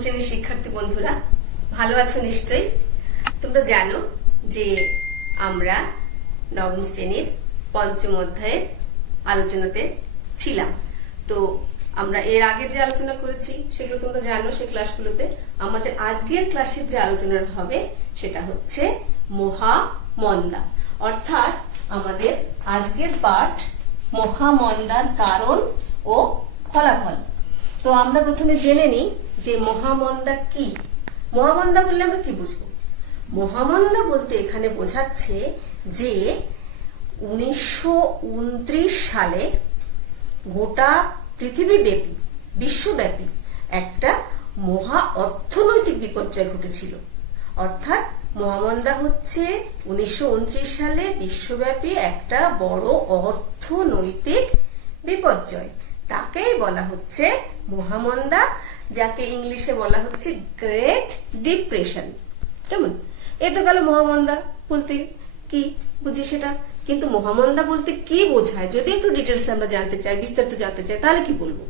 শ্রেণীর শিক্ষার্থী বন্ধুরা ভালো আছো নিশ্চয়ই। তোমরা জানো যে আমরা নবম শ্রেণীর পঞ্চম অধ্যায়ের আলোচনাতে ছিলাম। তো আমরা এর আগে যে আলোচনা করেছি সেগুলো তোমরা জানো। সেই ক্লাসগুলোতে আমাদের আজকের ক্লাসের যে আলোচনাটা হবে সেটা হচ্ছে মহামন্দা, অর্থাৎ আমাদের আজকের পাঠ মহামন্দার কারণ ও ফলাফল। তো আমরা প্রথমে জেনে নিই যে মহামন্দা কি। মহামন্দা বললে আমরা কি বুঝবো? মহামন্দা বলতে এখানে বোঝাচ্ছে যে 1929 সালে গোটা পৃথিবীব্যাপী বিশ্বব্যাপী একটা মহা অর্থনৈতিক বিপর্যয় ঘটেছিল। অর্থাৎ মহামন্দা হচ্ছে 1929 সালে বিশ্বব্যাপী একটা বড় অর্থনৈতিক বিপর্যয়, তাকেই বলা হচ্ছে মহামন্দা, যাকে ইংলিশে বলা হচ্ছে গ্রেট ডিপ্রেশন। কেমন? এ তো গেল মহামন্দা বলতে কি বুঝি সেটা, কিন্তু মহামন্দা বলতে কি বোঝায় যদি একটু ডিটেলস আমরা জানতে চাই, বিস্তারিত জানতে চাই, তাহলে কি বলবো?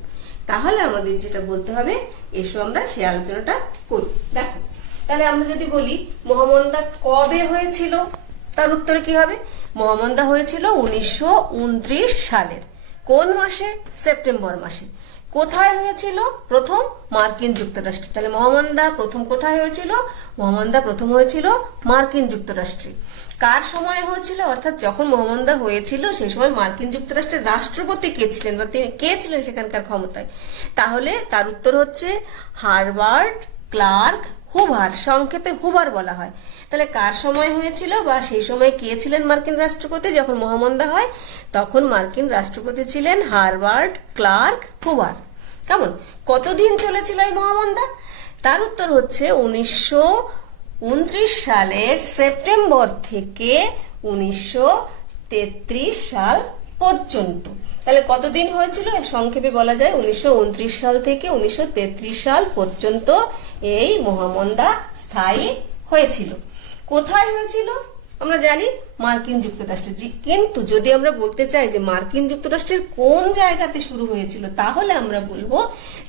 তাহলে আমাদের যেটা বলতে হবে, এসো আমরা সেই আলোচনাটা করি। দেখো, তাহলে আমরা যদি বলি মহামন্দা কবে হয়েছিল, তার উত্তরে কি হবে? মহামন্দা হয়েছিল 1929 সালের কোন মাসে? সেপ্টেম্বর মাসে। কোথায় হয়েছিল? প্রথম মার্কিন যুক্তরাষ্ট্রে। তাহলে মহামন্দা প্রথম কোথায় হয়েছিল? মহামন্দা প্রথম হয়েছিল মার্কিন যুক্তরাষ্ট্রে। কার সময় হয়েছিল? অর্থাৎ যখন মহামন্দা হয়েছিল সেই সময় মার্কিন যুক্তরাষ্ট্রের রাষ্ট্রপতি কে ছিলেন, বা তিনি কে ছিলেন সেখানকার ক্ষমতায়? তাহলে তার উত্তর হচ্ছে হারবার্ট ক্লার্ক হুভার, সংক্ষেপে হুভার বলা হয়। তাহলে কার সময় হয়েছিল বা সেই সময় কে ছিলেন মার্কিন রাষ্ট্রপতি যখন মহামন্দা হয়? তখন মার্কিন রাষ্ট্রপতি ছিলেন হারবার্ট ক্লার্ক হুভার। কেমন? কতদিন চলেছিল এই মহামন্দা? তার উত্তর হচ্ছে 1929 সালের সেপ্টেম্বর থেকে 1933 সাল পর্যন্ত। তাহলে কতদিন হয়েছিল? সংক্ষেপে বলা যায় 1929 সাল থেকে 1933 সাল পর্যন্ত এই মহামন্দা স্থায়ী হয়েছিল। কোথায় হয়েছিল? আমরা জানি মার্কিন যুক্তরাষ্ট্রে। কিন্তু যদি আমরা বলতে চাই যে মার্কিন যুক্তরাষ্ট্রের কোন জায়গাতে শুরু হয়েছিল, তাহলে আমরা বলবো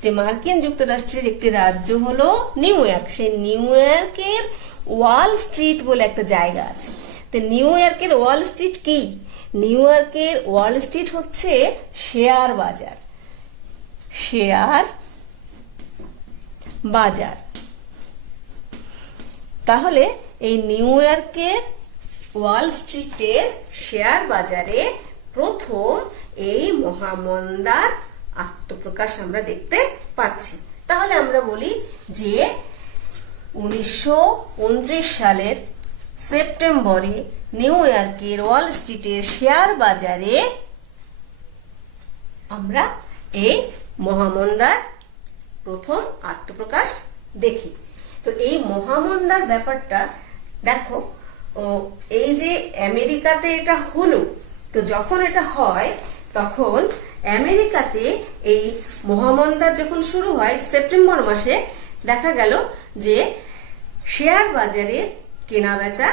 যে মার্কিন যুক্তরাষ্ট্রের একটি রাজ্য হলো নিউ ইয়র্ক। সেই নিউ ইয়র্কের ওয়াল স্ট্রিট বলে একটা জায়গা আছে। তো নিউ ইয়র্কের ওয়াল স্ট্রিট কি? নিউ ইয়র্কের ওয়াল স্ট্রিট হচ্ছে শেয়ার বাজার। শেয়ার বাজার। তাহলে এই নিউ ইয়র্কের ওয়াল স্ট্রিটের শেয়ার বাজারে প্রথম এই মহামন্দার আত্মপ্রকাশ আমরা দেখতে পাচ্ছি। তাহলে আমরা বলি যে 1929 সালের সেপ্টেম্বরে নিউ ইয়র্কের ওয়াল স্ট্রিটের শেয়ার বাজারে আমরা এই মহামন্দার প্রথম আত্মপ্রকাশ দেখি। তো এই মহামন্দার ব্যাপারটা দেখো, এই যে আমেরিকাতে এটা হলো, তো যখন এটা হয় তখন আমেরিকাতে এই মহামন্দার যখন শুরু হয় সেপ্টেম্বর মাসে, দেখা গেল যে শেয়ার বাজারে কেনা বেচা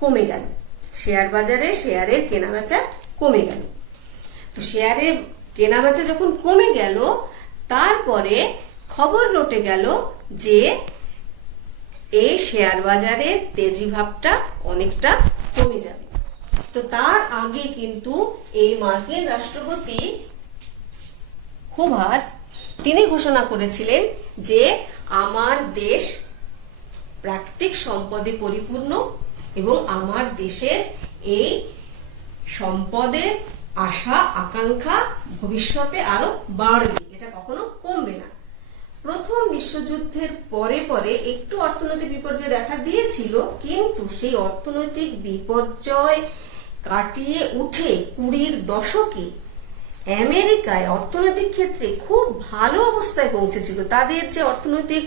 কমে গেল। শেয়ার বাজারে শেয়ারের কেনা বেচা কমে গেল। তো শেয়ারের কেনা বেচা যখন কমে গেল, তারপরে খবর রটে গেল যে এই শেয়ার বাজারের তেজি ভাবটা অনেকটা কমে যাবে। তো তার আগে কিন্তু এই মার্কিন রাষ্ট্রপতি হুভার তিনি ঘোষণা করেছিলেন যে আমার দেশ প্রাকৃতিক সম্পদে পরিপূর্ণ এবং আমার দেশের এই সম্পদের আশা আকাঙ্ক্ষা ভবিষ্যতে আরো বাড়বে, এটা কখনো কমবে না। প্রথম বিশ্বযুদ্ধের পরে পরে একটু অর্থনৈতিক বিপর্যয় দেখা দিয়েছিল, কিন্তু সেই অর্থনৈতিক বিপর্যয় কাটিয়ে উঠে 20-র দশকে আমেরিকায় অর্থনৈতিক ক্ষেত্রে খুব ভালো অবস্থায় পৌঁছেছিল। তাদের যে অর্থনৈতিক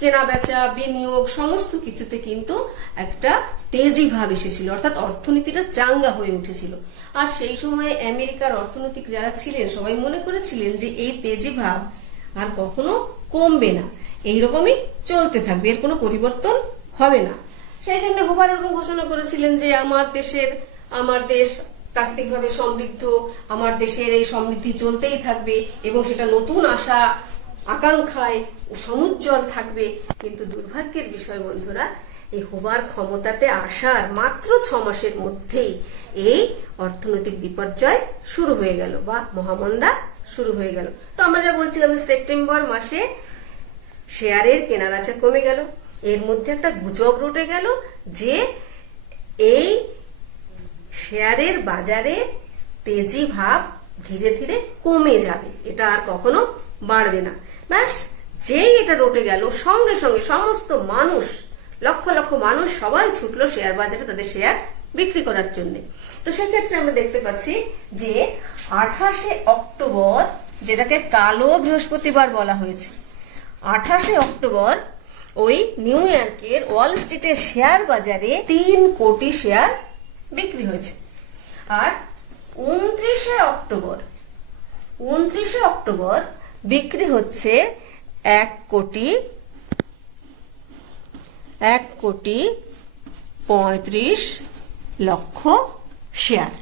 কেনা বেচা বিনিয়োগ সমস্ত কিছুতে কিন্তু একটা তেজি ভাব এসেছিল, অর্থাৎ অর্থনীতিটা চাঙ্গা হয়ে উঠেছিল। আর সেই সময় আমেরিকার অর্থনৈতিক যারা ছিলেন সবাই মনে করেছিলেন যে এই তেজি ভাব আর কখনো কমবে না, এইরকমই চলতে থাকবে, এর কোনো পরিবর্তন হবে না। সেই জন্য হুভার এরকম ঘোষণা করেছিলেন যে আমার দেশ প্রাকৃতিকভাবে সমৃদ্ধ, আমার দেশের এই সমৃদ্ধি চলতেই থাকবে এবং সেটা নতুন আশা আকাঙ্ক্ষায় সমুজ্জ্বল থাকবে। কিন্তু দুর্ভাগ্যের বিষয় বন্ধুরা, এই হবার ক্ষমতাতে আসার মাত্র 6 মাসের মধ্যেই এই অর্থনৈতিক বিপর্যয় শুরু হয়ে গেল বা মহামন্দা শুরু হয়ে গেল। তো আমরা যা বলছিলাম, সেপ্টেম্বর মাসে শেয়ারের কেনাবেচা কমে গেল। এর মধ্যে একটা গুজব রটে গেল যে এই শেয়ারের বাজারে তেজি ভাব ধীরে ধীরে কমে যাবে, এটা আর কখনো বাড়বে না। ব্যাস, যেই এটা রটে গেল, সঙ্গে সঙ্গে সমস্ত মানুষ, লক্ষ লক্ষ মানুষ সবাই ছুটলো শেয়ার বাজারে তাদের শেয়ার বিক্রি করার জন্য। তো সেক্ষেত্রে আমরা দেখতে পাচ্ছি যে 28শে অক্টোবর, যেটাকে কালো বৃহস্পতিবার বলা হয়েছে, 28শে অক্টোবর ওই নিউ ইয়র্কের ওয়াল স্ট্রিটের শেয়ার বাজারে 3 কোটি শেয়ার বিক্রি হয়েছে। আর 29শে অক্টোবর বিক্রি হচ্ছে 1 কোটি 35 লক্ষ শেয়ার।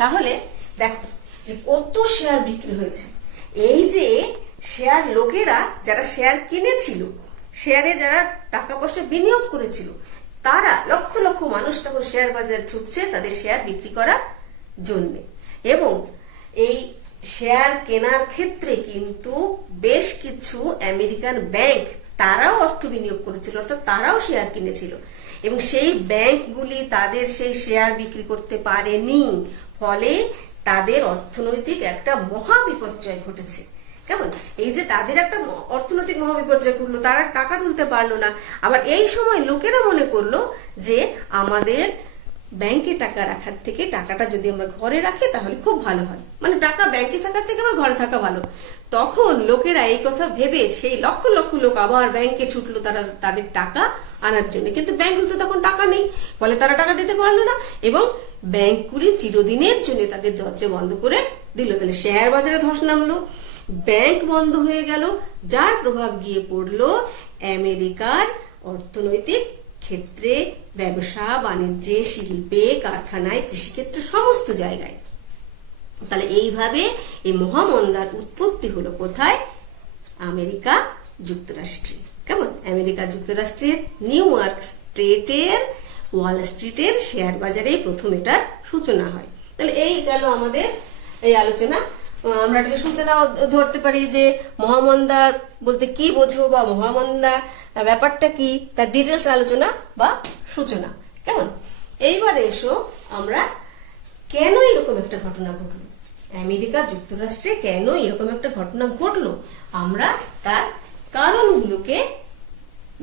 তাহলে দেখো যে কত শেয়ার বিক্রি হয়েছে। এই যে শেয়ার, লোকেরা যারা শেয়ার কিনেছিল, শেয়ারে যারা টাকা পয়সা বিনিয়োগ করেছিল, তারা লক্ষ লক্ষ মানুষ তখন শেয়ার বাজারে ছুটছে তাদের শেয়ার বিক্রি করার জন্য। এবং এই শেয়ার কেনার ক্ষেত্রে কিন্তু বেশ কিছু আমেরিকান ব্যাংক তারাও অর্থ বিনিয়োগ করেছিল, অর্থাৎ তারাও শেয়ার কিনেছিল। এবং সেই ব্যাংকগুলি তাদের সেই শেয়ার বিক্রি করতে পারেনি, ফলে তাদের অর্থনৈতিক একটা মহা বিপর্যয় ঘটেছে। কেমন, এই যে তাদের একটা অর্থনৈতিক মহা বিপর্যয় ঘটলো, তারা টাকা তুলতে পারলো না। আবার এই সময় লোকেরা মনে করলো যে আমাদের ব্যাংকে টাকা রাখার থেকে টাকাটা যদি আমরা ঘরে রাখি তাহলে খুব ভালো হয়, মানে টাকা ব্যাংকে থাকার থেকে আবার ঘরে থাকা ভালো। তখন লোকেরা এই কথা ভেবে সেই লক্ষ লক্ষ লোক আবার ব্যাংকে ছুটলো তারা তাদের টাকা আনার জন্য। কিন্তু ব্যাংকগুলোতে তখন টাকা নেই, ফলে তারা টাকা দিতে পারলো না এবং ব্যাংকগুলি চিরদিনের জন্য তাদের দরজা বন্ধ করে দিল। তাহলে শেয়ার বাজারে ধস নামলো, ব্যাংক বন্ধ হয়ে গেল, যার প্রভাব গিয়ে পড়লো আমেরিকার অর্থনৈতিক ক্ষেত্রে, ব্যবসা বাণিজ্যে, শিল্পে, কারখানায়, কৃষিক্ষেত্রে, সমস্ত জায়গায়। তাহলে এইভাবে এই মহামন্দার উৎপত্তি হলো কোথায়? আমেরিকা যুক্তরাষ্ট্রে। কেমন, আমেরিকা যুক্তরাষ্ট্রের নিউ ইয়র্ক স্টেটের ওয়াল স্ট্রিটের শেয়ার বাজারে প্রথম এটার সূচনা হয়। তাহলে এই গেল আমাদের এই আলোচনা। আমরা এটাকে সূচনা ধরতে পারি যে মহামন্দা বলতে কি বোঝো বা মহামন্দা ব্যাপারটা কি, তার ডিটেলস আলোচনা বা সূচনা। কেমন, এইবারে এসো আমরা কেন এরকম একটা ঘটনা ঘটলো, আমেরিকা যুক্তরাষ্ট্রে কেন এরকম একটা ঘটনা ঘটলো, আমরা তার কারণগুলোকে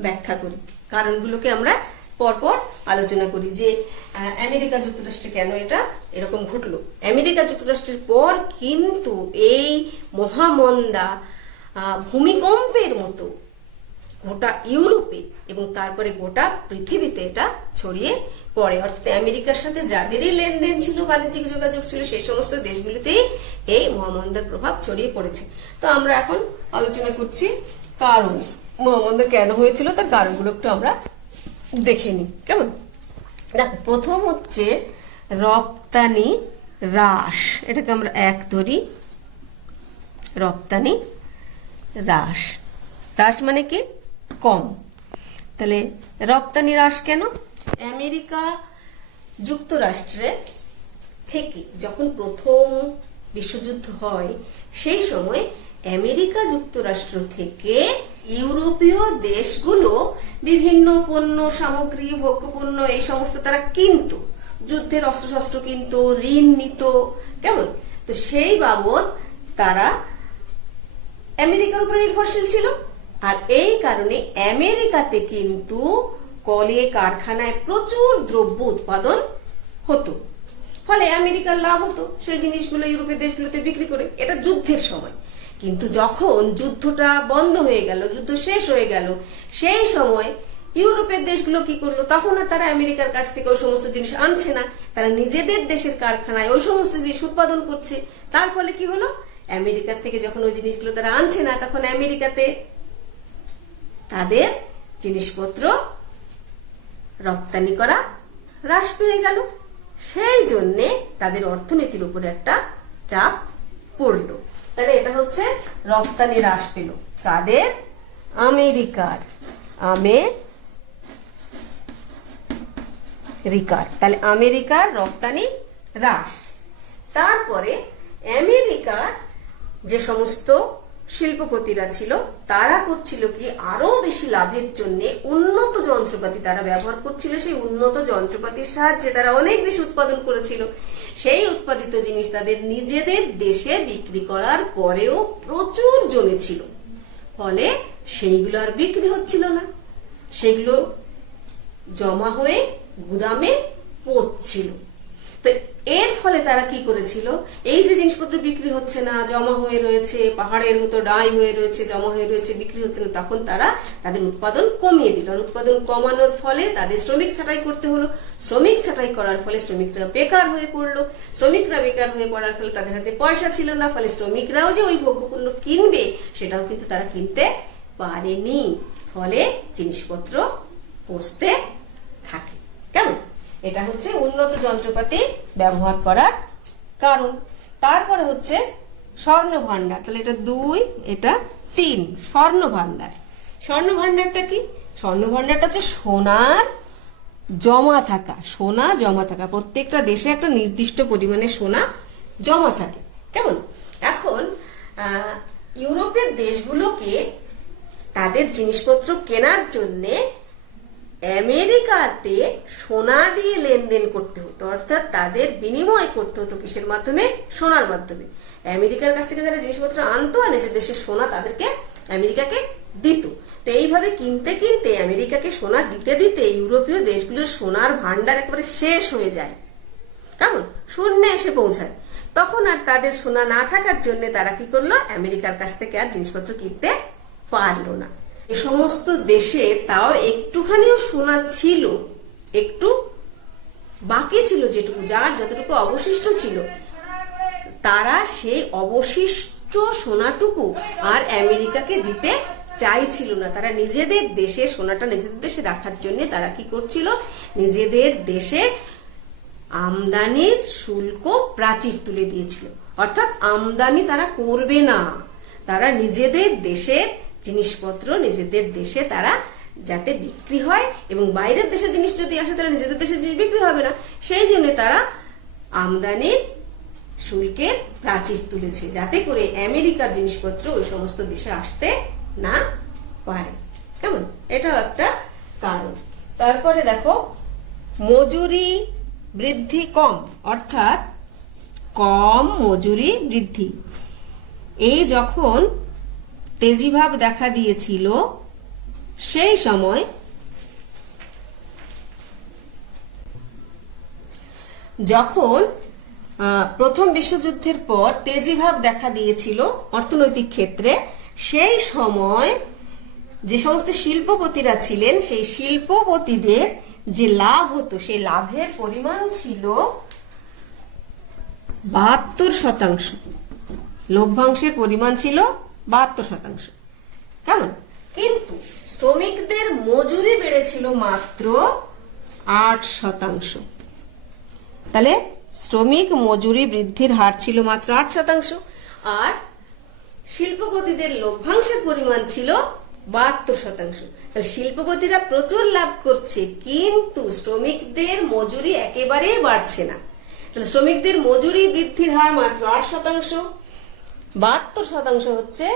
ব্যাখ্যা করি, কারণগুলোকে আমরা পরপর আলোচনা করি যে আমেরিকা যুক্তরাষ্ট্রে কেন এটা এরকম ঘটলো। আমেরিকা যুক্তরাষ্ট্রের পর কিন্তু এই মহামন্দা ভূমিকম্পের মতো গোটা ইউরোপে এবং তারপরে গোটা পৃথিবীতে এটা ছড়িয়ে পড়ে। অর্থাৎ আমেরিকার সাথে যাদেরই লেনদেন ছিল, বাণিজ্যিক যোগাযোগ ছিল, সেই সমস্ত দেশগুলিতেই এই মহামন্দার প্রভাব ছড়িয়ে পড়েছে। তো আমরা এখন আলোচনা করছি কারণ, মহামন্দা কেন হয়েছিল তার কারণগুলো একটু আমরা দেখে নিই। কেমন, দেখো প্রথম হচ্ছে রপ্তানি হ্রাস, এটাকে আমরা 1 ধরি। রপ্তানি হ্রাস, হ্রাস মানে কি? কম। তাহলে রপ্তানি হ্রাস কেন? আমেরিকা যুক্তরাষ্ট্রে থেকে যখন প্রথম বিশ্বযুদ্ধ হয় সেই সময় আমেরিকা যুক্তরাষ্ট্র থেকে ইউরোপীয় দেশগুলো বিভিন্ন পণ্য সামগ্রী, ভোগ্যপণ্য এই সমস্ত তারা কিনতো, যুদ্ধের অস্ত্রশস্ত্র কিনতো, ঋণ নিত। কেমন, তো সেই বাবদ তারা আমেরিকার উপরে নির্ভরশীল ছিল। আর এই কারণে আমেরিকাতে কিন্তু কলে কারখানায় প্রচুর দ্রব্য উৎপাদন হতো, ফলে আমেরিকার লাভ হতো সেই জিনিসগুলো ইউরোপের দেশগুলোতে বিক্রি করে। এটা যুদ্ধের সময়। কিন্তু যখন যুদ্ধটা বন্ধ হয়ে গেল, যুদ্ধ শেষ হয়ে গেল, সেই সময় ইউরোপের দেশগুলো কি করলো, তখন আর তারা আমেরিকার কাছ থেকে ওই সমস্ত জিনিস আনছে না, তারা নিজেদের দেশের কারখানায় ওই সমস্ত জিনিস উৎপাদন করছে। তার ফলে কি হলো, আমেরিকার থেকে যখন ওই জিনিসগুলো তারা আনছে না, তখন আমেরিকাতে তাদের জিনিসপত্র রপ্তানি করা হ্রাস পেয়ে গেল। সেই জন্যে তাদের অর্থনীতির উপরে একটা চাপ পড়লো। তাহলে এটা হচ্ছে রপ্তানি হ্রাস পেল। কাদের? আমেরিকার। তাহলে আমেরিকার রপ্তানি হ্রাস। তারপরে আমেরিকার যে সমস্ত শিল্পপতিরা ছিল তারা করছিল কি, আরো বেশি লাভের জন্য উন্নত যন্ত্রপাতি তারা ব্যবহার করছিল। সেই উন্নত যন্ত্রপাতির সাহায্যে তারা অনেক বেশি উৎপাদন করেছিল। সেই উৎপাদিত জিনিস তাদের নিজেদের দেশে বিক্রি করার পরেও প্রচুর জমেছিল, ফলে সেইগুলো আর বিক্রি হচ্ছিল না, সেগুলো জমা হয়ে গুদামে পচছিল। তো এর ফলে তারা কি করেছিল, এই যে জিনিসপত্র বিক্রি হচ্ছে না, জমা হয়ে রয়েছে, পাহাড়ের মতো ডাই হয়ে রয়েছে, জমা হয়ে রয়েছে, বিক্রি হচ্ছে না, তখন তারা তাদের উৎপাদন কমিয়ে দিল। আর উৎপাদন কমানোর ফলে তাদের শ্রমিক ছাঁটাই করতে হলো। শ্রমিক ছাঁটাই করার ফলে শ্রমিকরা বেকার হয়ে পড়লো। শ্রমিকরা বেকার হয়ে পড়ার ফলে তাদের হাতে পয়সা ছিল না, ফলে শ্রমিকরাও যে ওই ভোগ্যপণ্য কিনবে সেটাও কিন্তু তারা কিনতে পারেনি, ফলে জিনিসপত্র পচতে থাকে। কেমন? এটা হচ্ছে উন্নত যন্ত্রপাতি ব্যবহার করার কারণ। তারপরে হচ্ছে স্বর্ণ ভান্ডার। তাহলে এটা 2, এটা 3, স্বর্ণ ভান্ডার। স্বর্ণ ভান্ডারটা কি? স্বর্ণ ভান্ডারটা হচ্ছে সোনার জমা থাকা, সোনা জমা থাকা। প্রত্যেকটা দেশে একটা নির্দিষ্ট পরিমাণে সোনা জমা থাকে। কেমন? এখন ইউরোপের দেশগুলোকে তাদের জিনিসপত্র কেনার জন্যে আমেরিকাতে সোনা দিয়ে লেনদেন করতে হতো, অর্থাৎ তাদের বিনিময় করতে হতো কিসের মাধ্যমে? সোনার মাধ্যমে। আমেরিকার কাছ থেকে যারা জিনিসপত্র আনতো আর নিজের দেশের সোনা তাদেরকে আমেরিকাকে দিত। তো এইভাবে কিনতে কিনতে আমেরিকাকে সোনা দিতে দিতে ইউরোপীয় দেশগুলোর সোনার ভান্ডার একেবারে শেষ হয়ে যায়। কেমন? শূন্যে এসে পৌঁছায়। তখন আর তাদের সোনা না থাকার জন্য তারা কি করলো, আমেরিকার কাছ থেকে আর জিনিসপত্র কিনতে পারলো না। এ সমস্ত দেশে তাও একটুখানিও সোনা ছিল, একটু বাকি ছিল, যেটুকু যার যতটুকু অবশিষ্ট ছিল, তারা সেই অবশিষ্ট সোনাটুকু আর আমেরিকাকে দিতে চাইছিল না। তারা নিজেদের দেশে সোনাটা নিজেদের দেশে রাখার জন্য তারা কি করছিল, নিজেদের দেশে আমদানির শুল্ক প্রাচীর তুলে দিয়েছিল। অর্থাৎ আমদানি তারা করবে না, তারা নিজেদের দেশের জিনিসপত্র নিজেদের দেশে তারা যাতে বিক্রি হয়, এবং বাইরের দেশের জিনিস যদি আসে তাহলে নিজেদের দেশের জিনিস বিক্রি হবে না, সেই জন্য তারা আমদানির শুল্কের প্রাচীর তুলেছে, যাতে করে আমেরিকার জিনিসপত্র ওই সমস্ত দেশে আসতে না পারে। কেমন? এটাও একটা কারণ। তারপরে দেখো, মজুরি বৃদ্ধি কম, অর্থাৎ কম মজুরি বৃদ্ধি। এই যখন তেজিভাব দেখা দিয়েছিল সেই সময় যখন প্রথম বিশ্বযুদ্ধের পর তেজিভাব দেখা দিয়েছিল অর্থনৈতিক ক্ষেত্রে, সেই সময় যে সমস্ত শিল্পপতিরা ছিলেন সেই শিল্পপতিদের যে লাভ হতো সেই লাভের পরিমাণ ছিল 72%। লভ্যাংশের পরিমাণ ছিল 72%। কেমন? কিন্তু শ্রমিকদের মজুরি বেড়েছিল মাত্র 8%। তাহলে শ্রমিক মজুরি বৃদ্ধির হার ছিল মাত্র 8%, আর শিল্পপতিদের লভ্যাংশের পরিমাণ ছিল 72%। তাহলে শিল্পপতিরা প্রচুর লাভ করছে, কিন্তু শ্রমিকদের মজুরি একেবারেই বাড়ছে না। তাহলে শ্রমিকদের মজুরি বৃদ্ধির হার মাত্র 8%, 72% হচ্ছে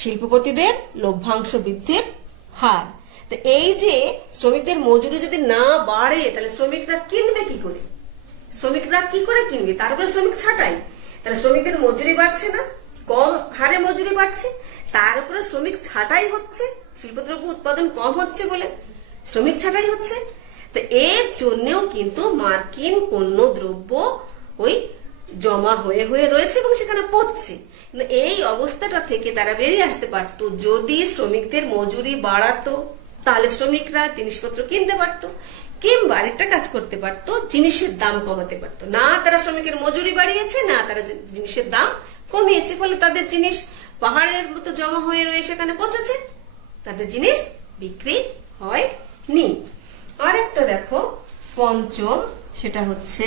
শিল্পপতিদের লভ্যাংশ বৃদ্ধির হার। তো এই যে শ্রমিকদের মজুরি যদি না বাড়ে তাহলে শ্রমিকরা কিনবে কি করে? শ্রমিকরা কি করে কিনবে? তার উপরে শ্রমিক ছাঁটাই। তাহলে শ্রমিকদের মজুরি বাড়ছে না, কম হারে মজুরি বাড়ছে, তার উপরে শ্রমিক ছাঁটাই হচ্ছে, শিল্পদ্রব্য উৎপাদন কম হচ্ছে বলে শ্রমিক ছাঁটাই হচ্ছে। তো এর জন্যও কিন্তু মার্কিন পণ্য দ্রব্য ওই জমা হয়ে হয়ে রয়েছে এবং সেখানে পড়ছে। এই অবস্থাটা থেকে তারা বেরিয়ে আসতে পারতো যদি শ্রমিকদের মজুরি বাড়াতো, তাহলে শ্রমিকরা জিনিসপত্র কিনতে পারতো, কিংবা আরেকটা কাজ করতে পারতো, জিনিসের দাম কমাতে পারতো। না তারা শ্রমিকের মজুরি বাড়িয়েছে, না তারা জিনিসের দাম কমিয়েছে, ফলে তাদের জিনিস পাহাড়ের মতো জমা হয়ে রয়ে সেখানে পৌঁছেছে, তাদের জিনিস বিক্রি হয়নি। আরেকটা দেখো, পঞ্চম, সেটা হচ্ছে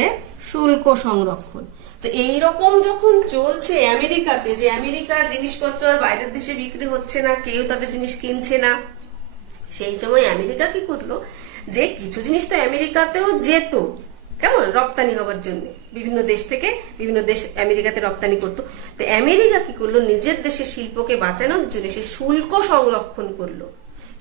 শুল্ক সংরক্ষণ। তো এইরকম যখন চলছে আমেরিকাতে, যে আমেরিকার জিনিসপত্র আর বাইরের দেশে বিক্রি হচ্ছে না, কেউ তাদের জিনিস কিনছে না, সেই সময় আমেরিকা কি করলো, যে কিছু জিনিস তো আমেরিকাতেও যেত, কেমন, রপ্তানি হওয়ার জন্য বিভিন্ন দেশ থেকে বিভিন্ন দেশ আমেরিকাতে রপ্তানি করতো। তো আমেরিকা কি করলো, নিজের দেশের শিল্পকে বাঁচানোর জন্য সে শুল্ক সংরক্ষণ করলো।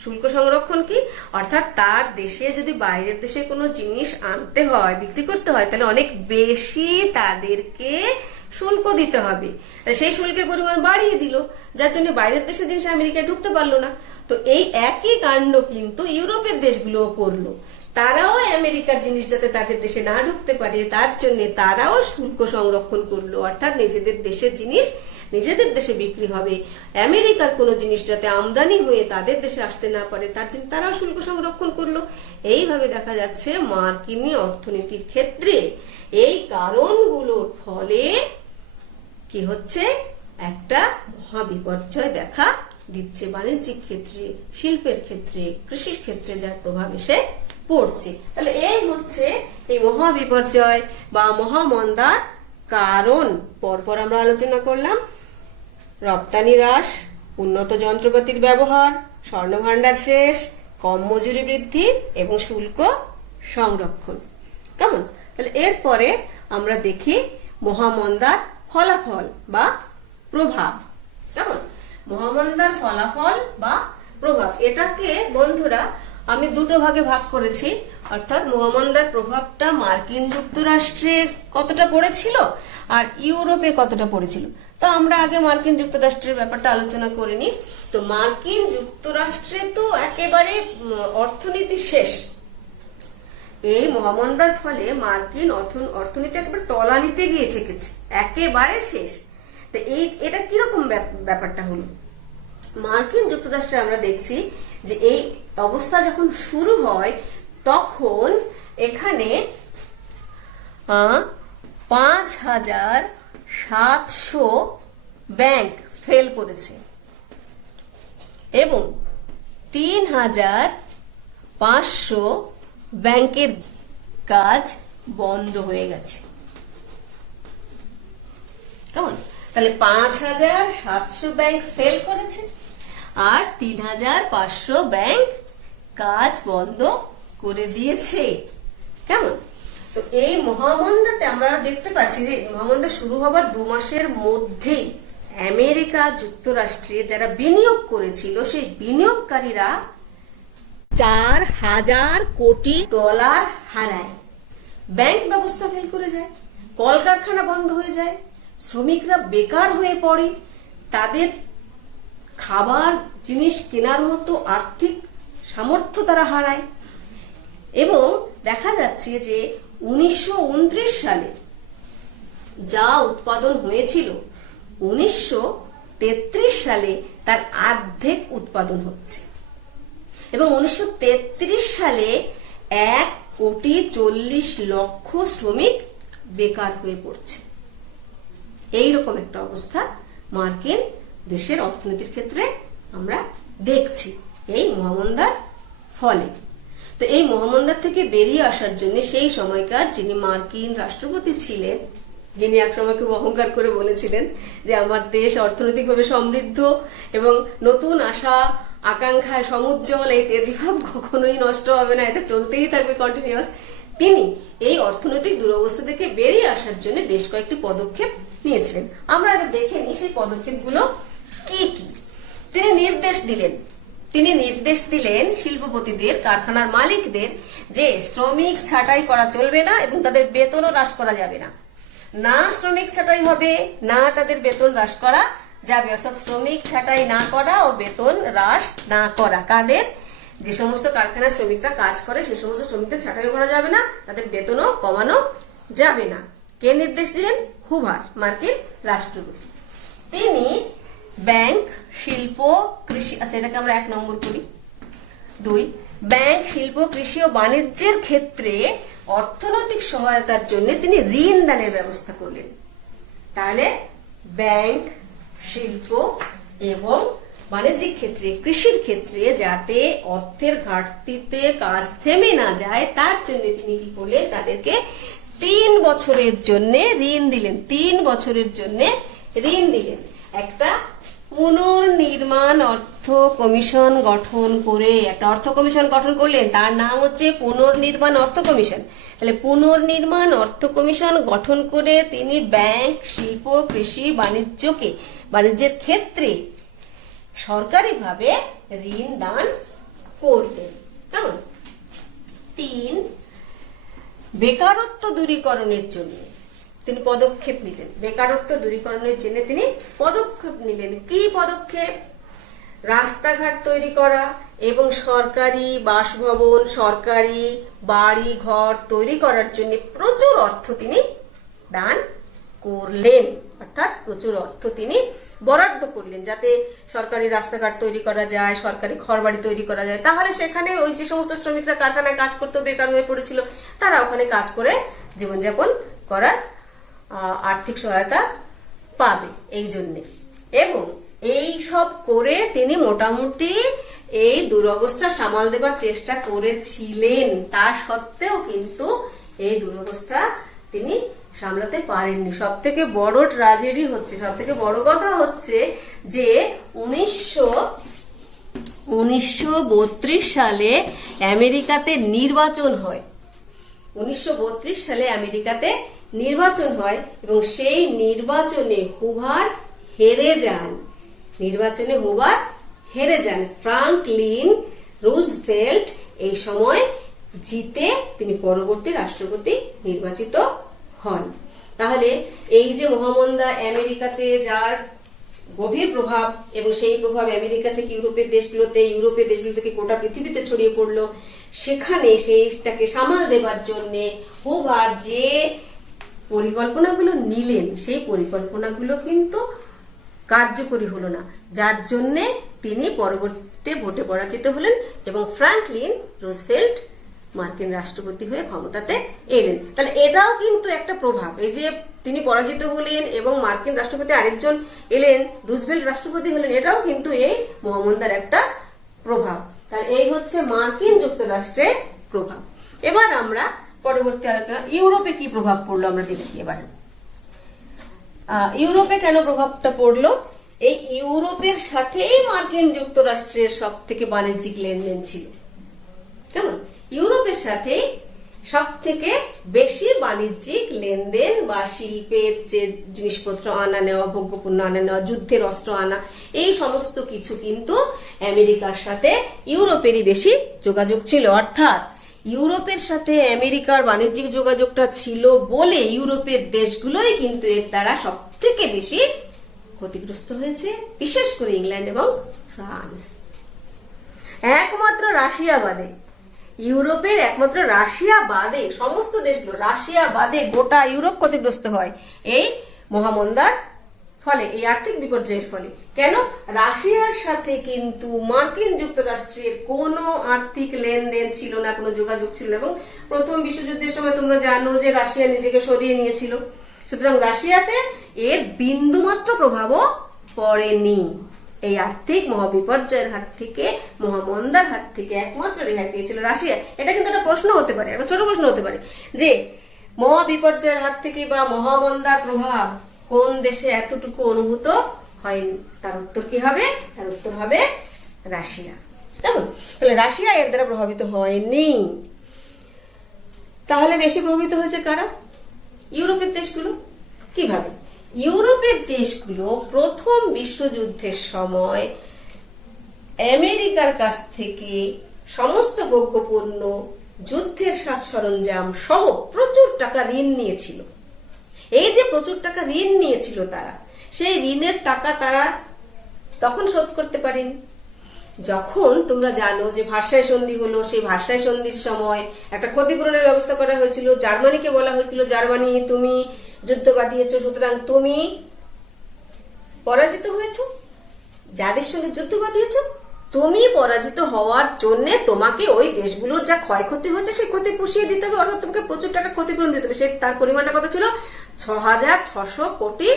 শুল্ক সংরক্ষণ কি, অর্থাৎ তার দেশে যদি বাইরের দেশে কোনো জিনিস আনতে হয়, বিক্রি করতে হয়, তাহলে অনেক বেশি তাদেরকে শুল্ক দিতে হবে। সেই শুল্কের পরিমাণ বাড়িয়ে দিল, যার জন্য বাইরের দেশের জিনিস আমেরিকায় ঢুকতে পারলো না। তো এই একই কাণ্ড কিন্তু ইউরোপের দেশগুলোও করলো। তারাও আমেরিকার জিনিস যাতে তাদের দেশে না ঢুকতে পারে তার জন্য তারাও শুল্ক সংরক্ষণ করলো, অর্থাৎ নিজেদের দেশের জিনিস নিজেদের দেশে বিক্রি হবে, আমেরিকার কোনো জিনিস যাতে আমদানি হয়ে তাদের দেশে আসতে না পারে তার জন্য তারাও শুল্ক সংরক্ষণ করলো। এইভাবে দেখা যাচ্ছে মার্কিনী অর্থনীতির ক্ষেত্রে এই কারণগুলোর ফলে কি হচ্ছে, একটা মহাবিপর্যয় দেখা দিচ্ছে বাণিজ্যিক ক্ষেত্রে, শিল্পের ক্ষেত্রে, কৃষির ক্ষেত্রে যার প্রভাব এসে পড়ছে। তাহলে এই হচ্ছে এই মহাবিপর্যয় বা মহামন্দার কারণ। পরপর আমরা আলোচনা করলাম রপ্তানি হ্রাস, উন্নত যন্ত্রপাতির ব্যবহার, স্বর্ণভাণ্ডার শেষ, কম মজুরি বৃদ্ধি এবং শুল্ক সংরক্ষণ। কেমন? তাহলে এরপরে আমরা দেখি মহামন্দার ফলাফল বা প্রভাব। কেমন? মহামন্দার ফলাফল বা প্রভাব, এটাকে বন্ধুরা আমি দুটো ভাগে ভাগ করেছি। অর্থাৎ মহামন্দার প্রভাবটা মার্কিন যুক্তরাষ্ট্রে কতটা পড়েছিল আর ইউরোপে কতটা পড়েছিল। তো আমরা আগে মার্কিন যুক্তরাষ্ট্রের ব্যাপারটা আলোচনা করে নিই। তো মার্কিন যুক্তরাষ্ট্রে তো একেবারে অর্থনীতি শেষ। এই মহামন্দার ফলে মার্কিন অর্থনীতি একেবারে তলানিতে গিয়ে ঠেকেছে, একেবারে শেষ। তো এটা কিরকম ব্যাপারটা হলো, মার্কিন যুক্তরাষ্ট্রে আমরা দেখছি যে এই অবস্থা যখন শুরু হয় তখন এখানে ৫,৭০০ ব্যাংক ফেল করেছে এবং ৩,৫০০ ব্যাংকের কাজ বন্ধ হয়ে গেছে। কেমন? তাহলে ৫,৭০০ ব্যাংক ফেল করেছে আর ৩,৫০০ ব্যাংক কাজ বন্ধ করে দিয়েছে। কেমন? তো এই মহামন্দাতে আমরা দেখতে পাচ্ছি যে মহামন্দা শুরু হবার ২ মাসের মধ্যেই আমেরিকা যুক্তরাষ্ট্রে যারা বিনিয়োগ করেছিল সেই বিনিয়োগকারীরা ৪,০০০ কোটি ডলার হারায়। ব্যাংক ব্যবস্থা ফেল করে যায়, কলকারখানা বন্ধ হয়ে যায়, শ্রমিকরা বেকার হয়ে পড়ে, তাদের খাবার জিনিস কেনার মতো আর্থিক সামর্থ্য তারা হারায়। এবং দেখা যাচ্ছে যে ১৯২৯ সালে যা উৎপাদন হয়েছিল ১৯৩৩ সালে তার অর্ধেক উৎপাদন হচ্ছে এবং ১৯৩৩ সালে ১,৪০,০০,০০০ শ্রমিক বেকার হয়ে পড়ছে। এইরকম একটা অবস্থা মার্কিন দেশের অর্থনীতির ক্ষেত্রে আমরা দেখছি এই মহামন্দার ফলে। তো এই মহামন্দার থেকে বেরিয়ে আসার জন্য সেই সময়কার যিনি মার্কিন রাষ্ট্রপতি ছিলেন, যিনি একসময় খুব অহংকার করে বলেছিলেন যে আমার দেশ অর্থনৈতিকভাবে সমৃদ্ধ এবং নতুন আশা আকাঙ্ক্ষায় সমুজ্জ্বল, এই তেজিভাব কখনোই নষ্ট হবে না, এটা চলতেই থাকবে কন্টিনিউয়াস। তিনি এই অর্থনৈতিক দুরবস্থা থেকে বেরিয়ে আসার জন্য বেশ কয়েকটি পদক্ষেপ নিয়েছিলেন। আমরা আগে দেখে নিই সেই পদক্ষেপগুলো কি কি। তিনি নির্দেশ দিলেন শিল্পপতিদের, কারখানার মালিকদের যে শ্রমিক ছাঁটাই করা চলবে না এবং তাদের বেতনও হ্রাস করা যাবে না। না শ্রমিক ছাঁটাই হবে, না তাদের বেতন হ্রাস করা যাবে। অর্থাৎ শ্রমিক ছাঁটাই না করা ও বেতন হ্রাস না করা। কাদের? যে সমস্ত কারখানার শ্রমিকরা কাজ করে সে সমস্ত শ্রমিকদের ছাঁটাই করা যাবে না, তাদের বেতনও কমানো যাবে না। কে নির্দেশ দিলেন? হুভার, মার্কিন রাষ্ট্রপতি। তিনি ব্যাংক, শিল্প, কৃষি, আচ্ছা এটাকে আমরা ১ নম্বর করি। ২, ব্যাংক, শিল্প, কৃষি ও বাণিজ্যের ক্ষেত্রে অর্থনৈতিক সহায়তার জন্য তিনি ঋণ দানের ব্যবস্থা করলেন। তাহলে ব্যাংক, শিল্প এবং বাণিজ্যিক ক্ষেত্রে, কৃষির ক্ষেত্রে যাতে অর্থের ঘাটতিতে কাজ থেমে না যায় তার জন্য তিনি কি করলেন? তাদেরকে 3 বছরের জন্য ঋণ দিলেন, 3 বছরের জন্য ঋণ দিলেন। একটা পুনর্নির্মাণ অর্থ কমিশন গঠন করে, একটা অর্থ কমিশন গঠন করলেন, তার নাম হচ্ছে পুনর্নির্মাণ অর্থ কমিশন। তাহলে পুনর্নির্মাণ অর্থ কমিশন গঠন করে তিনি ব্যাংক, শিল্প, কৃষি, বাণিজ্যের ক্ষেত্রে সরকারিভাবে ঋণ দান করলেন। কেমন? 3, বেকারত্ব দূরীকরণের জন্য তিনি পদক্ষেপ নিলেন। বেকারত্ব দূরীকরণের জন্য তিনি পদক্ষেপ নিলেন। কি পদক্ষেপ? রাস্তাঘাট তৈরি করা এবং সরকারি বাসভবন, সরকারি বাড়ি ঘর তৈরি করার জন্য প্রচুর অর্থ তিনি দান করলেন, অর্থাৎ প্রচুর অর্থ তিনি বরাদ্দ করলেন, যাতে সরকারি রাস্তাঘাট তৈরি করা যায়, সরকারি ঘরবাড়ি তৈরি করা যায়। তাহলে সেখানে ওই যে সমস্ত শ্রমিকরা কারখানায় কাজ করতে বেকার হয়ে পড়েছিল, তারা ওখানে কাজ করে জীবনযাপন করার আর্থিক সহায়তা পাবে এই জন্যে। এবং এই সব করে তিনি মোটামুটি এই দুরবস্থা সামাল দেবার চেষ্টা করেছিলেন। তা সত্ত্বেও কিন্তু এই দুরবস্থা তিনি সামলাতে পারেননি। সব থেকে বড় ট্র্যাজেডি হচ্ছে, সব থেকে বড় কথা হচ্ছে যে 1932 সালে আমেরিকাতে নির্বাচন হয়। 1932 সালে আমেরিকাতে নির্বাচন হয় এবং সেই নির্বাচনে হুভার হেরে যান। ফ্রাঙ্কলিন রুজভেল্ট এই সময় জিতে তিনি পরবর্তী রাষ্ট্রপতি নির্বাচিত হন। তাহলে এই যে মহামন্দা আমেরিকাতে যার গভীর প্রভাব, এবং সেই প্রভাব আমেরিকা থেকে ইউরোপের দেশগুলো থেকে গোটা পৃথিবীতে ছড়িয়ে পড়লো, সেখানে সেইটাকে সামাল দেবার জন্য হুভার যে পরিকল্পনাগুলো নিলেন, সেই পরিকল্পনাগুলো কিন্তু কার্যকরী হলো না, যার জন্য তিনি পরবর্তীতে ভোটে পরাজিত হলেন এবং ফ্রাঙ্কলিন রুজভেল্ট মার্কিন রাষ্ট্রপতি হয়ে ক্ষমতাতে এলেন। তাহলে এটাও কিন্তু একটা প্রভাব, এই যে তিনি পরাজিত হলেন এবং মার্কিন রাষ্ট্রপতি আরেকজন এলেন, রুজভেল্ট রাষ্ট্রপতি হলেন, এটাও কিন্তু এই মহামন্দার একটা প্রভাব। তাহলে এই হচ্ছে মার্কিন যুক্তরাষ্ট্রের প্রভাব। এবার আমরা পরবর্তী আলোচনা, ইউরোপে কি প্রভাব পড়লো আমরা দেখি। এবার ইউরোপে কেন প্রভাবটা পড়লো? এই ইউরোপের সাথেই মার্কিন যুক্তরাষ্ট্রের সব থেকে বাণিজ্যিক লেনদেন ছিল। কেমন? ইউরোপের সাথে সব থেকে বেশি বাণিজ্যিক লেনদেন বা শিল্পের যে জিনিসপত্র আনা নেওয়া, ভোগ্যপণ্য আনা নেওয়া, যুদ্ধের অস্ত্র আনা, এই সমস্ত কিছু কিন্তু আমেরিকার সাথে ইউরোপেরই বেশি যোগাযোগ ছিল। অর্থাৎ ইউরোপের সাথে আমেরিকার বাণিজ্যিক যোগাযোগটা ছিল বলে ইউরোপের দেশগুলোই কিন্তু এর দ্বারা সব থেকে বেশি ক্ষতিগ্রস্ত হয়েছে, বিশেষ করে ইংল্যান্ড এবং ফ্রান্স। একমাত্র রাশিয়া বাদে, ইউরোপের একমাত্র রাশিয়া বাদে সমস্ত দেশগুলো, রাশিয়া বাদে গোটা ইউরোপ ক্ষতিগ্রস্ত হয় এই মহামন্দার ফলে, এই আর্থিক বিপর্যয়ের ফলে। কেন? রাশিয়ার সাথে কিন্তু মার্কিন যুক্তরাষ্ট্রের কোনো আর্থিক লেনদেন ছিল না, কোনো যোগাযোগ ছিল না। এবং প্রথম বিশ্বযুদ্ধের সময় তোমরা জানো যে রাশিয়া নিজেকে সরিয়ে নিয়েছিল, সুতরাং রাশিয়াতে এর বিন্দুমাত্র প্রভাবও পড়েনি। এই আর্থিক মহাবিপর্যয়ের হাত থেকে, মহামন্দার হাত থেকে একমাত্র রেহাই পেয়েছিল রাশিয়া। এটা কিন্তু একটা প্রশ্ন হতে পারে, একটা ছোট প্রশ্ন হতে পারে যে মহাবিপর্যয়ের হাত থেকে বা মহামন্দার প্রভাব কোন দেশে এতটুকু অনুভূত হয়নি? তার উত্তর কি হবে? তার উত্তর হবে রাশিয়া। কেমন? তাহলে রাশিয়া এর দ্বারা প্রভাবিত হয়নি। তাহলে বেশি প্রভাবিত হয়েছে কারা? ইউরোপের দেশগুলো। কিভাবে? ইউরোপের দেশগুলো প্রথম বিশ্বযুদ্ধের সময় আমেরিকার কাছ থেকে সমস্ত ভোগ্যপণ্য, যুদ্ধের সাজ সরঞ্জাম সহ প্রচুর টাকা ঋণ নিয়েছিল। এই যে প্রচুর টাকা ঋণ নিয়েছিল তারা, সেই ঋণের টাকা তারা তখন শোধ করতে পারেনি। যখন তোমরা জানো যে ভার্সাই সন্ধি হলো, সেই ভার্সাই সন্ধির সময় একটা ক্ষতিপূরণের ব্যবস্থা করা হয়েছিল। জার্মানিকে বলা হয়েছিল, জার্মানি তুমি যুদ্ধ বাঁধিয়েছো, সুতরাং তুমি পরাজিত হয়েছো, যাদের সঙ্গে যুদ্ধ বাঁধিয়েছো তুমি পরাজিত হওয়ার জন্য তোমাকে ওই দেশগুলোর যা ক্ষয়ক্ষতি হয়েছে সেই ক্ষতি পুষিয়ে দিতে হবে, অর্থাৎ তোমাকে প্রচুর টাকা ক্ষতিপূরণ দিতে হবে। সেই তার পরিমাণটা কত ছিল? $6,600 কোটি।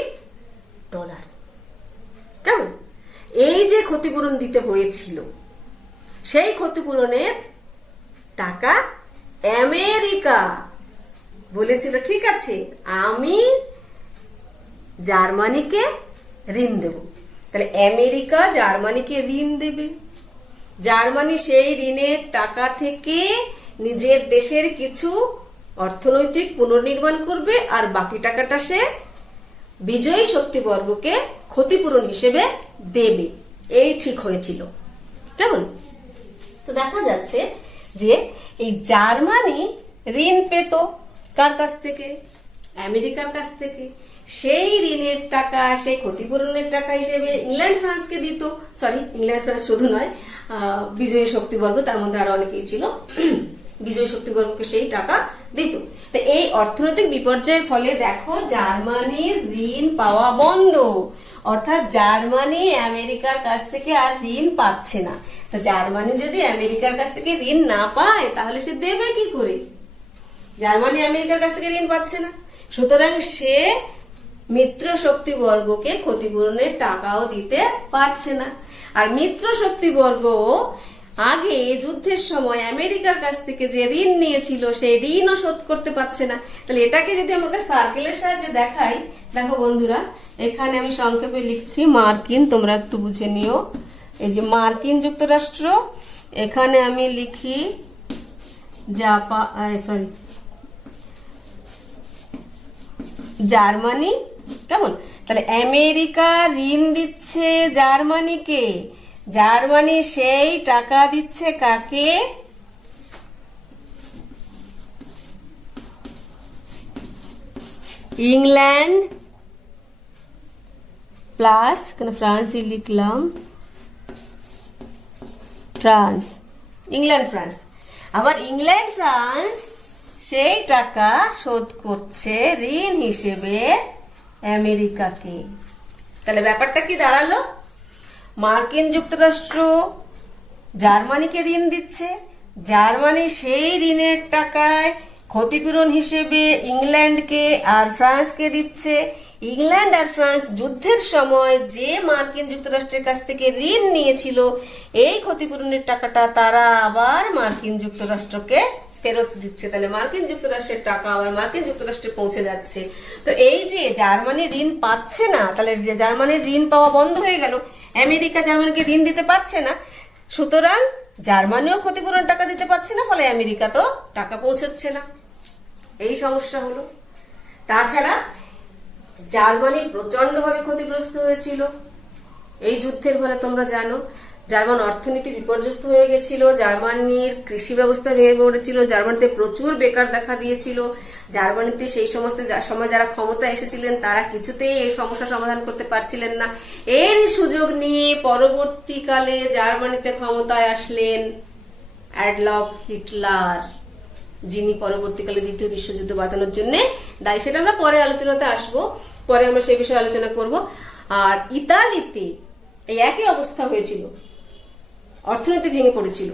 কেমন? এই যে ক্ষতিপূরণ দিতে হয়েছিল, সেই ক্ষতিপূরণের টাকা আমেরিকা বলেছিল ঠিক আছে আমি জার্মানিকে ঋণ দেব। তাহলে আমেরিকা জার্মানিকে ঋণ দেবে, জার্মানি সেই ঋণের টাকা থেকে নিজের দেশের কিছু অর্থনৈতিক পুনর্নির্মাণ করবে, আর বাকি টাকাটা সে বিজয়ী শক্তিবর্গকে ক্ষতিপূরণ হিসেবে দেবে। এই ঠিক হয়েছিল। কেমন? তো দেখা যাচ্ছে যে এই জার্মানি ঋণ পেত কার কাছ থেকে? আমেরিকার কাছ থেকে। সেই ঋণের টাকা, সেই ক্ষতিপূরণের টাকা হিসেবে ইংল্যান্ড ফ্রান্সকে দিত। সরি, ইংল্যান্ড ফ্রান্স শুধু নয়, বিজয়ী শক্তিবর্গ, তার মধ্যে আরো অনেকেই ছিল, বিজয়ী শক্তিবর্গকে সেই টাকা দিত। তো এই অর্থনৈতিক বিপর্যয়ের ফলে দেখো জার্মানির ঋণ পাওয়া বন্ধ, অর্থাৎ জার্মানি আমেরিকার কাছ থেকে আর ঋণ পাচ্ছে না। তো জার্মানি যদি আমেরিকার কাছ থেকে ঋণ না পায় তাহলে সে দেবে কি করে? জার্মানি আমেরিকার কাছ থেকে ঋণ পাচ্ছে না, সুতরাং সে মিত্র শক্তিবর্গকে ক্ষতিপূরণের টাকাও দিতে পারছে না। আর মিত্র শক্তিবর্গ আগে যুদ্ধের সময় আমেরিকার কাছ থেকে যে ঋণ নিয়েছিল সেই ঋণও শোধ করতে পারছে না। তাহলে এটাকে যদি আমরা সার্কেলের সাহায্যে দেখাই, দেখো বন্ধুরা, এখানে আমি সংক্ষেপে লিখছি মার্কিন, তোমরা একটু বুঝে নিও। এই যে মার্কিন যুক্তরাষ্ট্র, এখানে আমি লিখি জার্মানি। কেমন? তাহলে আমেরিকা ঋণ দিচ্ছে জার্মানিকে, জার্মানি সেই টাকা দিচ্ছে কাকে? ইংল্যান্ড প্লাস ফ্রান্সই লিখলাম, ফ্রান্স, ইংল্যান্ড ফ্রান্স। আবার ইংল্যান্ড ফ্রান্স সেই টাকা শোধ করছে ঋণ হিসেবে আমেরিকাকে। তাহলে ব্যাপারটা কি দাঁড়ালো? মার্কিন যুক্তরাষ্ট্র জার্মানিকে ঋণ দিচ্ছে, জার্মানি সেই ঋণের টাকায় ক্ষতিপূরণ হিসেবে ইংল্যান্ডকে আর ফ্রান্সকে দিচ্ছে। ইংল্যান্ড আর ফ্রান্স যুদ্ধের সময় যে মার্কিন যুক্তরাষ্ট্রের কাছ থেকে ঋণ নিয়েছিল, এই ক্ষতিপূরণের টাকাটা তারা আবার মার্কিন যুক্তরাষ্ট্রকে ফেরত দিচ্ছে। তাহলে মার্কিন যুক্তরাষ্ট্রের টাকা আবার মার্কিন যুক্তরাষ্ট্রে পৌঁছে যাচ্ছে। তো এই যে জার্মানি ঋণ পাচ্ছে না, তাহলে জার্মানির ঋণ পাওয়া বন্ধ হয়ে গেল, আমেরিকা জার্মানিকে ঋণ দিতে পারছে না, সুতরাং জার্মানিও ক্ষতিপূরণ টাকা দিতে পারছে না, ফলে আমেরিকা তো টাকা পৌঁছচ্ছে না। এই সমস্যা হলো। তাছাড়া জার্মানি প্রচন্ডভাবে ক্ষতিগ্রস্ত হয়েছিল এই যুদ্ধের ফলে। তোমরা জানো জার্মান অর্থনীতি বিপর্যস্ত হয়ে গেছিল, জার্মানির কৃষি ব্যবস্থা ভেঙে পড়েছিল, জার্মানিতে প্রচুর বেকার দেখা দিয়েছিল। জার্মানিতে সেই সমস্ত সময় যারা ক্ষমতা এসেছিলেন তারা কিছুতেই এই সমস্যা সমাধান করতে পারছিলেন না। এর সুযোগ নিয়ে পরবর্তীকালে জার্মানিতে ক্ষমতায় আসলেন অ্যাডলফ হিটলার, যিনি পরবর্তীকালে দ্বিতীয় বিশ্বযুদ্ধ বাঁধানোর জন্য দায়ী। সেটা আমরা পরে আলোচনাতে আসবো, পরে আমরা সেই বিষয়ে আলোচনা করব। আর ইতালিতে এই একই অবস্থা হয়েছিল, অর্থনীতি ভেঙে পড়েছিল,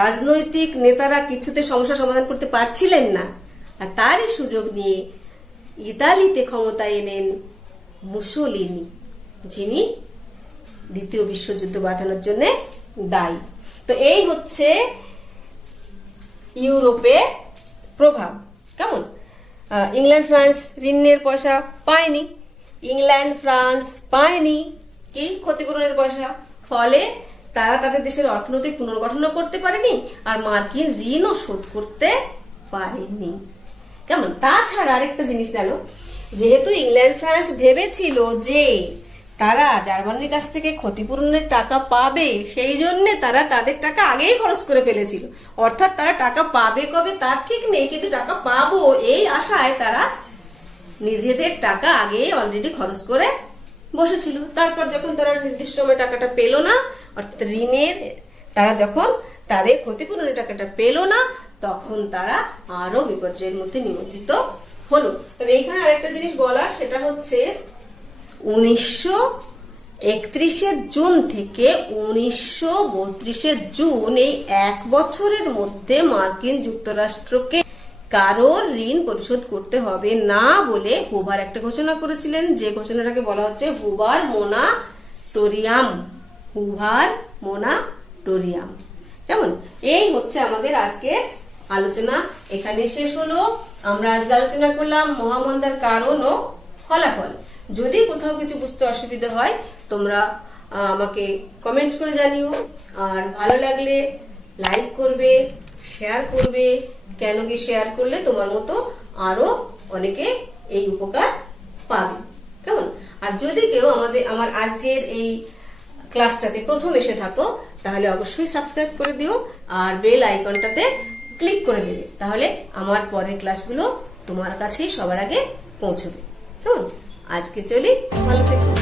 রাজনৈতিক নেতারা কিছুতে সমস্যা সমাধান করতে পারছিলেন না, আর তারই সুযোগ নিয়ে ইতালিতে ক্ষমতায় এলেন মুসোলিনি, যিনি দ্বিতীয় বিশ্বযুদ্ধ বাঁধানোর জন্য দায়ী। তো এই হচ্ছে ইউরোপে প্রভাব। কেমন? ইংল্যান্ড ফ্রান্স ঋণের পয়সা পায়নি, ইংল্যান্ড ফ্রান্স পায়নি কি ক্ষতিপূরণের পয়সা, ফলে তারা তাদের দেশের অর্থনৈতিক পুনর্গঠন করতে পারেনি, আর মার্কিন ঋণও শোধ করতে পারেনি। কেমন? তাছাড়া আরেকটা জিনিস জানো, যেহেতু ইংল্যান্ড ফ্রান্স ভেবেছিল যে তারা জার্মানির কাছ থেকে ক্ষতিপূরণের টাকা পাবে, সেই জন্য তারা তাদের টাকা আগেই খরচ করে ফেলেছিল। অর্থাৎ তারা টাকা পাবে কবে তার ঠিক নেই, কিন্তু টাকা পাবো এই আশায় তারা নিজেদের টাকা আগে অলরেডি খরচ করে বসেছিল। তারপর যখন তারা নির্দিষ্ট সময় টাকাটা পেল না, অর্থাৎ ঋণের তারা যখন তাদের ক্ষতিপূরণের টাকাটা পেল না, তখন তারা আরো বিপর্যয়ের মধ্যে নিমজ্জিত হলো। তবে এইখানে আরেকটা জিনিস বলার, সেটা হচ্ছে 1931 জুন থেকে 1932 জুন এই এক বছরের মধ্যে মার্কিন যুক্তরাষ্ট্রকে কারোর ঋণ পরিশোধ করতে হবে না বলে হুভার একটা ঘোষণা করেছিলেন, যে ঘোষণাটাকে বলা হচ্ছে হুভার মোরাটোরিয়াম। Hoover moratorium. কেমন? এই হচ্ছে আমাদের আজকের আলোচনা। এখানে শেষ হলো। আমরা আজকে আলোচনা করলাম মহামন্দার কারণ ও ফলাফল। যদি কোথাও কিছু বুঝতে অসুবিধা হয় তোমরা আমাকে কমেন্টস করে জানিও। আর ভালো লাগলে লাইক করবে, শেয়ার করবে। কেন কি শেয়ার করলে তোমার মতো আরো অনেকে এই উপকার পাবে, কেমন? আর যদি কেউ আমার আজকের এই ক্লাসটাতে প্রথম এসে থাকো তাহলে অবশ্যই সাবস্ক্রাইব করে দিও আর বেল আইকনটাতে ক্লিক করে দেবে, তাহলে আমার পরের ক্লাসগুলো তোমার কাছেই সবার আগে পৌঁছবে, কেমন? আজকে চলি, ভালো থেকো।